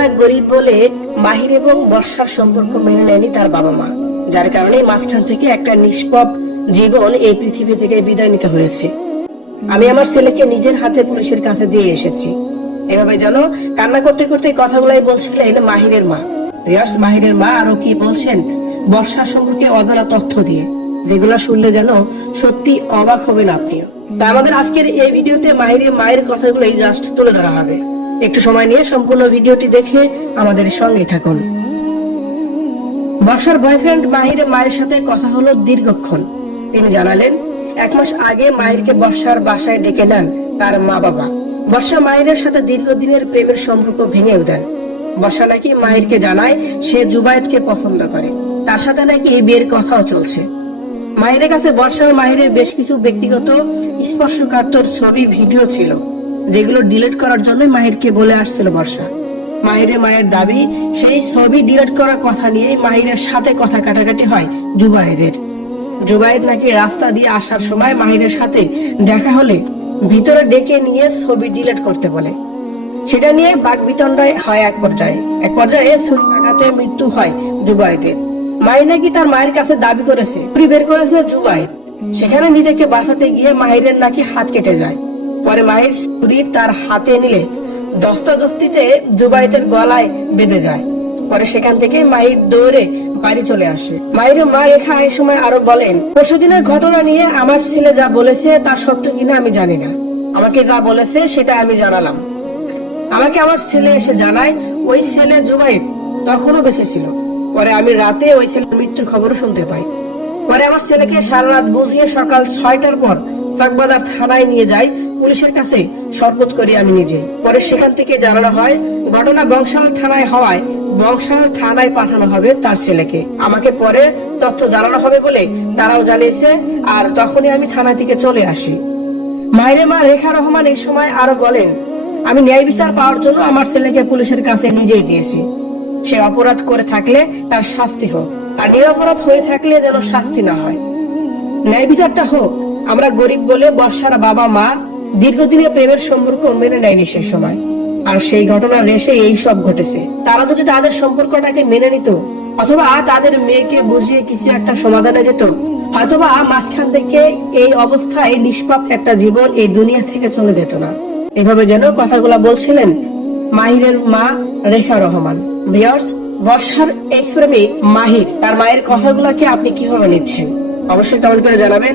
আমরা গরিব বলে মাহির এবং বর্ষার সম্পর্ক মেনে নেয়নি তার বাবা মা। যার কারণে মাঝখান থেকে একটা নিষ্পাপ জীবন এই পৃথিবী থেকে বিদায় নিতে হয়েছে। আমি আমার ছেলেকে নিজের হাতে পুলিশের কাছে দিয়ে এসেছি। এভাবে যেন কান্না করতে করতে কথাগুলাই বলছিলেন মাহিরের মা। রিয়াস মাহিরের মা আরও কি বলছেন? বর্ষা সম্পর্কে অজানা তথ্য দিয়ে, যেগুলো শুনলে যেন সত্যি অবাক হবেন আপনিও। তা আমাদের আজকের এই ভিডিওতে মাহিরের মায়ের কথাগুলোই জাস্ট তুলে ধরা হবে। একটু সময় নিয়ে সম্পূর্ণ ভিডিওটি দেখে আমাদের সঙ্গে থাকুন। বর্ষার বয়ফ্রেন্ড মাহিরের মায়ের সাথে কথা হলো দীর্ঘক্ষণ। তিনি জানালেন, এক মাস আগে মাহিরকে বর্ষার বাসায় ডেকে নেন তার মা বাবা। বর্ষা মাহিরের সাথে দীর্ঘদিনের প্রেমের সম্পর্ক ভেঙেও দেন বর্ষা নাকি মাহিরকে জানায় সে জুবায়েদকে পছন্দ করে। তার সাথে নাকি এই বিয়ের কথাও চলছে। মাহিরের কাছে বর্ষা মাহিরের বেশ কিছু ব্যক্তিগত স্পর্শকাতর ছবি, ভিডিও ছিল। যেগুলো ডিলিট করার জন্য মাহিরকে বলে আসছিল বর্ষা। মাহিরের মায়ের দাবি, সেই ছবি ডিলিট করার কথা নিয়ে মাহিরের সাথে কথা কাটাকাটি হয় জুবাইরের। জুবাইর নাকি রাস্তা দিয়ে আসার সময় মাহিরের সাথে দেখা হলে ভিতরে ডেকে নিয়ে ছবি ডিলিট করতে বলে। সেটা নিয়ে বাক বিতণ্ডায় হয় এক পর্যায়ে। এক পর্যায়ে ছুরি আঘাতে মৃত্যু হয় জুবাইদের মায়ের নাকি তার মায়ের কাছে দাবি করেছে বের করেছে জুবাইর। সেখানে নিজেকে বাঁচাতে গিয়ে মাহিরের নাকি হাত কেটে যায়। পরে মায়ের ছুরি তার হাতে নিলে দস্তাদস্তিতে জুবাইদের গলায় বেঁধে যায়। পরে সেখান থেকে মাহির দৌড়ে বাড়ি চলে আসে। মায়ের মা রেখা এই সময় আরও বলেন, পরশুদিনের ঘটনা নিয়ে আমার ছেলে যা বলেছে তা সত্য কিনা আমি জানি না। আমাকে যা বলেছে সেটা আমি জানালাম। আমাকে আমার ছেলে এসে জানায়, ওই ছেলে জুবাইর তখনও বেঁচে ছিল। পরে আমি রাতে ওই ছেলের মৃত্যুর খবরও শুনতে পাই। পরে আমার ছেলেকে সারা রাত বুঝিয়ে সকাল ছয়টার পর চাকবাজার থানায় নিয়ে যাই। পুলিশের কাছে শপথ করি আমি নিজে। পরে সেখান থেকে জানানো হয়, ঘটনা বংশাল থানায় হওয়ায় বংশাল থানায় পাঠানো হবে তার ছেলেকে। আমাকে পরে তথ্য জানানো হবে বলে তারাও জানিয়েছে, আর তখনই আমি থানা থেকে চলে আসি। মায়ের মা রেখা রহমান এই সময় আরও বলেন, আমি ন্যায় বিচার পাওয়ার জন্য আমার ছেলেকে পুলিশের কাছে নিজেই দিয়েছি। সে অপরাধ করে থাকলে তার শাস্তি হোক, আর নিরপরাধ হয়ে থাকলে যেন শাস্তি না হয়। ন্যায় বিচারটা হোক, আমরা গরিব বলে বর্ষার বাবা মা দীর্ঘদিনের প্রেমের সম্পর্ক মেনে নেয়নি সেই সময়। আর সেই ঘটনার রেশে এই সব ঘটেছে। তারা যদি তাদের সম্পর্কটাকে মেনে নিত, অথবা তাদের মেয়েকে বুঝিয়ে কিছু একটা সমাধানে যেত, হয়তোবা মাঝখান থেকে এই অবস্থায় নিষ্পাপ একটা জীবন এই দুনিয়া থেকে চলে যেত না। এভাবে যেন কথাগুলা বলছিলেন মাহিরের মা রেখা রহমান। ভিউয়ার্স, বর্ষার এক্স প্রেমিক মাহির, তার মায়ের কথাগুলোকে আপনি কীভাবে নিচ্ছেন? অবশ্যই কমেন্ট করে জানাবেন।